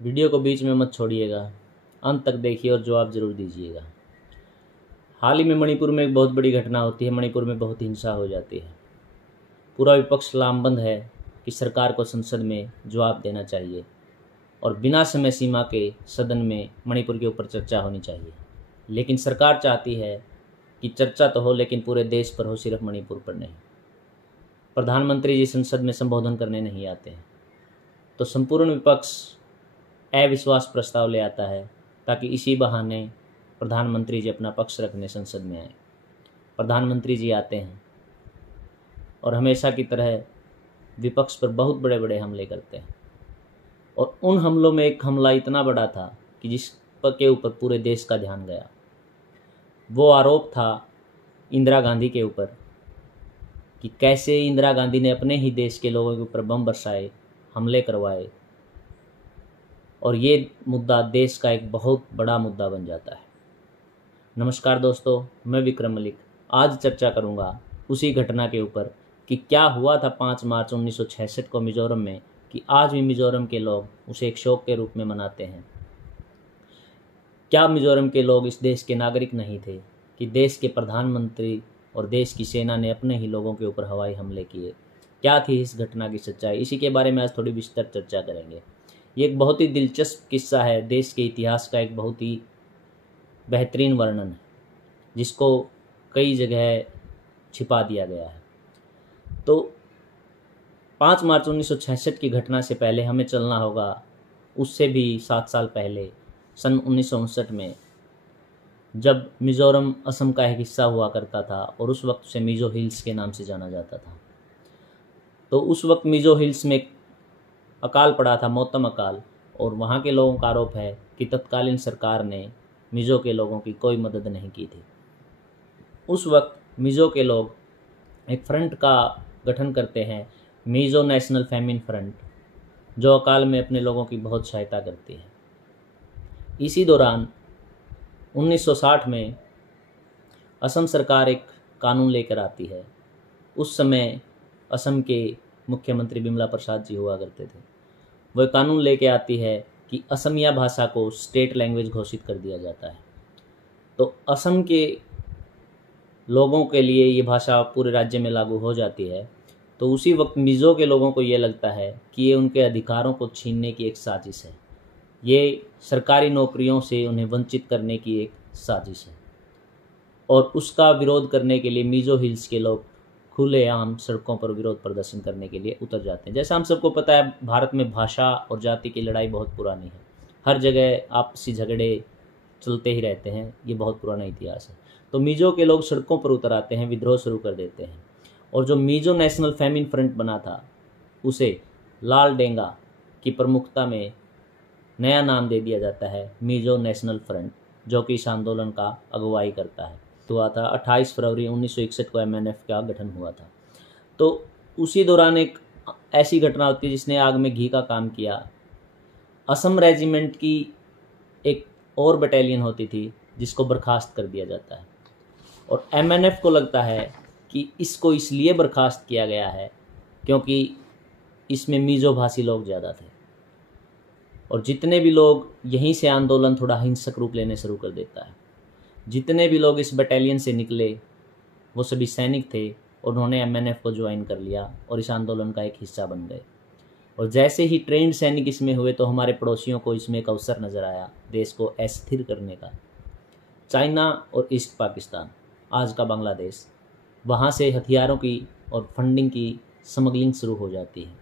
Video को बीच में मत छोड़िएगा, अंत तक देखिए और जवाब ज़रूर दीजिएगा। हाल ही में मणिपुर में एक बहुत बड़ी घटना होती है। मणिपुर में बहुत हिंसा हो जाती है। पूरा विपक्ष लामबंद है कि सरकार को संसद में जवाब देना चाहिए और बिना समय सीमा के सदन में मणिपुर के ऊपर चर्चा होनी चाहिए। लेकिन सरकार चाहती है कि चर्चा तो हो लेकिन पूरे देश पर हो, सिर्फ मणिपुर पर नहीं। प्रधानमंत्री जी संसद में संबोधन करने नहीं आते हैं तो संपूर्ण विपक्ष अविश्वास प्रस्ताव ले आता है ताकि इसी बहाने प्रधानमंत्री जी अपना पक्ष रखने संसद में आए। प्रधानमंत्री जी आते हैं और हमेशा की तरह विपक्ष पर बहुत बड़े बड़े हमले करते हैं और उन हमलों में एक हमला इतना बड़ा था कि जिस के ऊपर पूरे देश का ध्यान गया। वो आरोप था इंदिरा गांधी के ऊपर कि कैसे इंदिरा गांधी ने अपने ही देश के लोगों के ऊपर बम बरसाए, हमले करवाए और ये मुद्दा देश का एक बहुत बड़ा मुद्दा बन जाता है। नमस्कार दोस्तों, मैं विक्रम मलिक आज चर्चा करूंगा उसी घटना के ऊपर कि क्या हुआ था 5 मार्च 1966 को मिजोरम में, कि आज भी मिजोरम के लोग उसे एक शौक के रूप में मनाते हैं। क्या मिजोरम के लोग इस देश के नागरिक नहीं थे कि देश के प्रधानमंत्री और देश की सेना ने अपने ही लोगों के ऊपर हवाई हमले किए? क्या थी इस घटना की सच्चाई? इसी के बारे में आज थोड़ी विस्तार चर्चा करेंगे। ये एक बहुत ही दिलचस्प किस्सा है, देश के इतिहास का एक बहुत ही बेहतरीन वर्णन है जिसको कई जगह छिपा दिया गया है। तो 5 मार्च 1966 की घटना से पहले हमें चलना होगा उससे भी 7 साल पहले, सन 1959 में, जब मिज़ोरम असम का एक हिस्सा हुआ करता था और उस वक्त उसे मिज़ो हिल्स के नाम से जाना जाता था। तो उस वक्त मिज़ो हिल्स में अकाल पड़ा था, मौतम अकाल, और वहाँ के लोगों का आरोप है कि तत्कालीन सरकार ने मिज़ो के लोगों की कोई मदद नहीं की थी। उस वक्त मिज़ो के लोग एक फ्रंट का गठन करते हैं, मिज़ो नेशनल फैमिन फ्रंट, जो अकाल में अपने लोगों की बहुत सहायता करती है। इसी दौरान 1960 में असम सरकार एक कानून लेकर आती है। उस समय असम के मुख्यमंत्री बिमला प्रसाद जी हुआ करते थे। वह कानून लेके आती है कि असमिया भाषा को स्टेट लैंग्वेज घोषित कर दिया जाता है। तो असम के लोगों के लिए ये भाषा पूरे राज्य में लागू हो जाती है। तो उसी वक्त मिज़ो के लोगों को ये लगता है कि ये उनके अधिकारों को छीनने की एक साजिश है, ये सरकारी नौकरियों से उन्हें वंचित करने की एक साजिश है। और उसका विरोध करने के लिए मिज़ो हिल्स के लोग खुलेआम सड़कों पर विरोध प्रदर्शन करने के लिए उतर जाते हैं। जैसा हम सबको पता है, भारत में भाषा और जाति की लड़ाई बहुत पुरानी है। हर जगह आपसी झगड़े चलते ही रहते हैं, ये बहुत पुराना इतिहास है। तो मिज़ो के लोग सड़कों पर उतर आते हैं, विद्रोह शुरू कर देते हैं। और जो मिज़ो नेशनल फैमिन फ्रंट बना था उसे लाल डेंगा की प्रमुखता में नया नाम दे दिया जाता है, मिज़ो नेशनल फ्रंट, जो कि इस आंदोलन का अगुवाई करता है। हुआ था 28 फरवरी 1961 को MNF का गठन हुआ था। तो उसी दौरान एक ऐसी घटना होती है जिसने आग में घी का काम किया। असम रेजिमेंट की एक और बटालियन होती थी जिसको बर्खास्त कर दिया जाता है और MNF को लगता है कि इसको इसलिए बर्खास्त किया गया है क्योंकि इसमें मिज़ो भाषी लोग ज़्यादा थे और जितने भी लोग, यहीं से आंदोलन थोड़ा हिंसक रूप लेने शुरू कर देता है। जितने भी लोग इस बटालियन से निकले वो सभी सैनिक थे और उन्होंने MNF को ज्वाइन कर लिया और इस आंदोलन का एक हिस्सा बन गए। और जैसे ही ट्रेंड सैनिक इसमें हुए तो हमारे पड़ोसियों को इसमें एक अवसर नज़र आया देश को अस्थिर करने का। चाइना और ईस्ट पाकिस्तान, आज का बांग्लादेश, वहाँ से हथियारों की और फंडिंग की स्मगलिंग शुरू हो जाती है।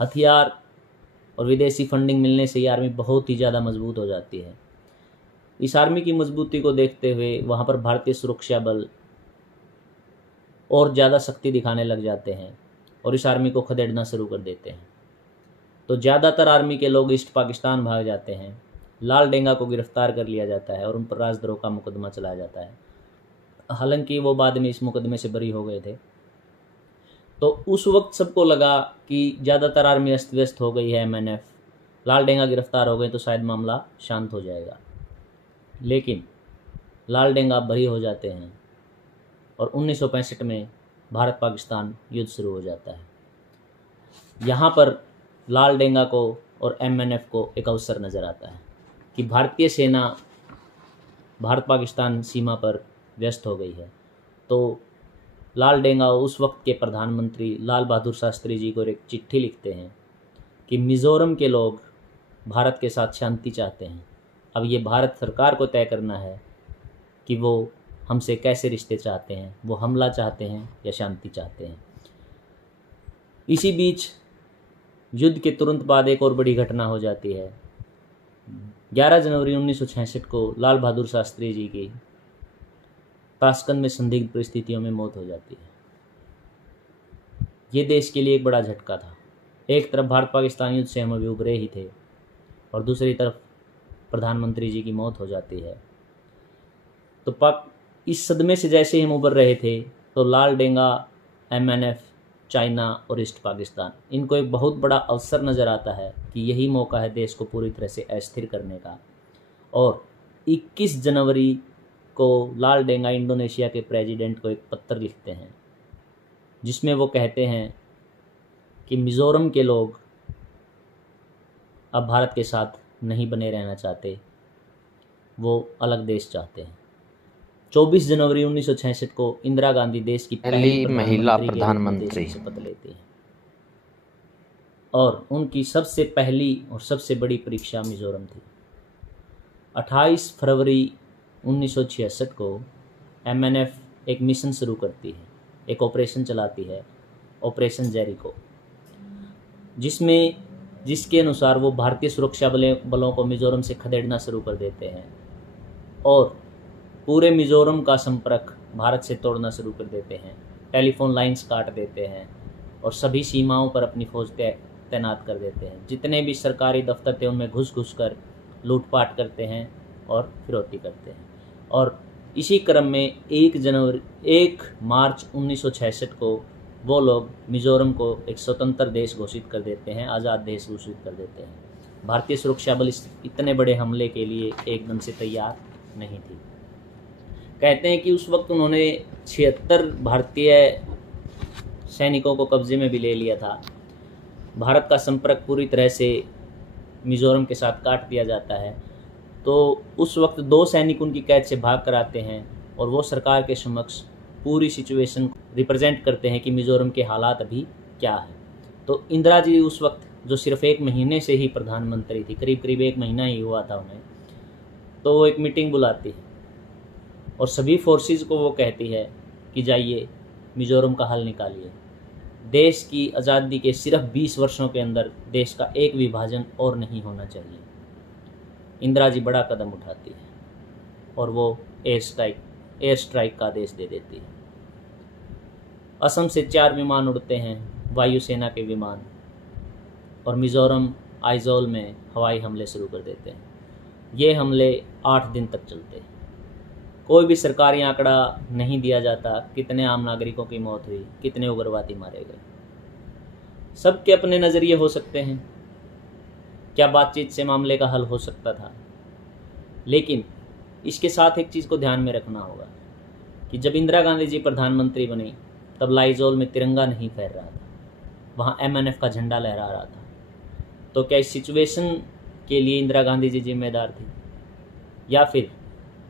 हथियार और विदेशी फंडिंग मिलने से ये आर्मी बहुत ही ज़्यादा मजबूत हो जाती है। इस आर्मी की मजबूती को देखते हुए वहाँ पर भारतीय सुरक्षा बल और ज़्यादा शक्ति दिखाने लग जाते हैं और इस आर्मी को खदेड़ना शुरू कर देते हैं। तो ज़्यादातर आर्मी के लोग ईस्ट पाकिस्तान भाग जाते हैं। लाल डेंगा को गिरफ्तार कर लिया जाता है और उन पर राजद्रोह का मुकदमा चलाया जाता है। हालांकि वो बाद में इस मुकदमे से बरी हो गए थे। तो उस वक्त सबको लगा कि ज़्यादातर आर्मी अस्त व्यस्त हो गई है, MNF, लाल डेंगा गिरफ्तार हो गए तो शायद मामला शांत हो जाएगा। लेकिन लाल डेंगा बरी हो जाते हैं और 1965 में भारत पाकिस्तान युद्ध शुरू हो जाता है। यहाँ पर लाल डेंगा को और MNF को एक अवसर नज़र आता है कि भारतीय सेना भारत पाकिस्तान सीमा पर व्यस्त हो गई है। तो लाल डेंगा उस वक्त के प्रधानमंत्री लाल बहादुर शास्त्री जी को एक चिट्ठी लिखते हैं कि मिज़ोरम के लोग भारत के साथ शांति चाहते हैं। अब ये भारत सरकार को तय करना है कि वो हमसे कैसे रिश्ते चाहते हैं, वो हमला चाहते हैं या शांति चाहते हैं। इसी बीच युद्ध के तुरंत बाद एक और बड़ी घटना हो जाती है। 11 जनवरी 1966 को लाल बहादुर शास्त्री जी की ताशकंद में संदिग्ध परिस्थितियों में मौत हो जाती है। ये देश के लिए एक बड़ा झटका था। एक तरफ भारत पाकिस्तान युद्ध से हम अभी उभरे ही थे और दूसरी तरफ प्रधानमंत्री जी की मौत हो जाती है। तो इस सदमे से जैसे हम उभर रहे थे तो लाल डेंगा, MNF, चाइना और ईस्ट पाकिस्तान, इनको एक बहुत बड़ा अवसर नज़र आता है कि यही मौका है देश को पूरी तरह से अस्थिर करने का। और 21 जनवरी को लाल डेंगा इंडोनेशिया के प्रेसिडेंट को एक पत्र लिखते हैं जिसमें वो कहते हैं कि मिज़ोरम के लोग अब भारत के साथ नहीं बने रहना चाहते, वो अलग देश चाहते हैं। 24 जनवरी 1966 को इंदिरा गांधी देश की पहली महिला प्रधानमंत्री शपथ लेती हैं और उनकी सबसे पहली और सबसे बड़ी परीक्षा मिज़ोरम थी। 28 फरवरी 1966 को MNF एक मिशन शुरू करती है, एक ऑपरेशन चलाती है, ऑपरेशन जेरिको, जिसके अनुसार वो भारतीय सुरक्षा बलों को मिज़ोरम से खदेड़ना शुरू कर देते हैं और पूरे मिज़ोरम का संपर्क भारत से तोड़ना शुरू कर देते हैं। टेलीफोन लाइंस काट देते हैं और सभी सीमाओं पर अपनी फौज तैनात कर देते हैं। जितने भी सरकारी दफ्तर थे उनमें घुस कर लूटपाट करते हैं और फिरौती करते हैं। और इसी क्रम में 1 मार्च 1966 को वो लोग मिज़ोरम को एक स्वतंत्र देश घोषित कर देते हैं, आज़ाद देश घोषित कर देते हैं। भारतीय सुरक्षा बल इतने बड़े हमले के लिए एकदम से तैयार नहीं थी। कहते हैं कि उस वक्त उन्होंने 76 भारतीय सैनिकों को कब्जे में भी ले लिया था। भारत का संपर्क पूरी तरह से मिज़ोरम के साथ काट दिया जाता है। तो उस वक्त 2 सैनिक उनकी कैद से भाग कर आते हैं और वो सरकार के समक्ष पूरी सिचुएशन रिप्रेजेंट करते हैं कि मिज़ोरम के हालात अभी क्या है। तो इंदिरा जी उस वक्त जो सिर्फ 1 महीने से ही प्रधानमंत्री थी, करीब 1 महीना ही हुआ था उन्हें, तो वो एक मीटिंग बुलाती है और सभी फोर्सेस को वो कहती है कि जाइए मिज़ोरम का हल निकालिए। देश की आज़ादी के सिर्फ 20 वर्षों के अंदर देश का एक विभाजन और नहीं होना चाहिए। इंदिरा जी बड़ा कदम उठाती है और वो एयर स्ट्राइक का आदेश दे देती है। असम से 4 विमान उड़ते हैं, वायुसेना के विमान, और मिज़ोरम आइजोल में हवाई हमले शुरू कर देते हैं। ये हमले 8 दिन तक चलते हैं। कोई भी सरकारी आंकड़ा नहीं दिया जाता कितने आम नागरिकों की मौत हुई, कितने उग्रवादी मारे गए। सबके अपने नज़रिए हो सकते हैं, क्या बातचीत से मामले का हल हो सकता था। लेकिन इसके साथ एक चीज़ को ध्यान में रखना होगा कि जब इंदिरा गांधी जी प्रधानमंत्री बनी तब लाइजोल में तिरंगा नहीं फहर रहा था, वहाँ MNF का झंडा लहरा रहा था। तो क्या इस सिचुएशन के लिए इंदिरा गांधी जी जिम्मेदार थी या फिर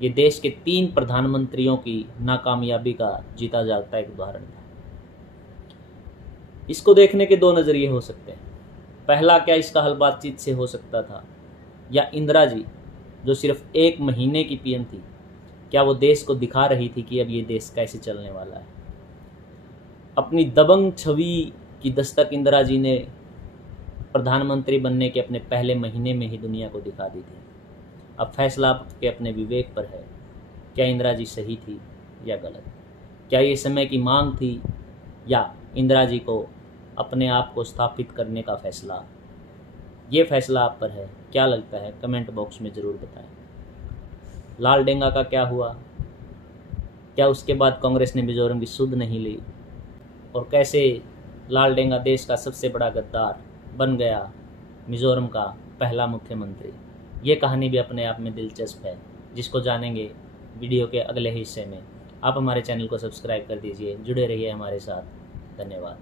ये देश के 3 प्रधानमंत्रियों की नाकामयाबी का जीता जागता एक उदाहरण था। इसको देखने के 2 नज़रिए हो सकते हैं। पहला, क्या इसका हल बातचीत से हो सकता था, या इंदिरा जी जो सिर्फ 1 महीने की PM थी, क्या वो देश को दिखा रही थी कि अब ये देश कैसे चलने वाला है। अपनी दबंग छवि की दस्तक इंदिरा जी ने प्रधानमंत्री बनने के अपने पहले महीने में ही दुनिया को दिखा दी थी। अब फैसला आपके अपने विवेक पर है, क्या इंदिरा जी सही थी या गलत। क्या ये समय की मांग थी या इंदिरा जी को अपने आप को स्थापित करने का फैसला। ये फैसला आप पर है। क्या लगता है कमेंट बॉक्स में ज़रूर बताएं। लाल डेंगा का क्या हुआ, क्या उसके बाद कांग्रेस ने मिज़ोरम की सुध नहीं ली, और कैसे लाल डेंगा देश का सबसे बड़ा गद्दार बन गया मिज़ोरम का पहला मुख्यमंत्री। ये कहानी भी अपने आप में दिलचस्प है, जिसको जानेंगे वीडियो के अगले हिस्से में। आप हमारे चैनल को सब्सक्राइब कर दीजिए, जुड़े रहिए हमारे साथ। धन्यवाद।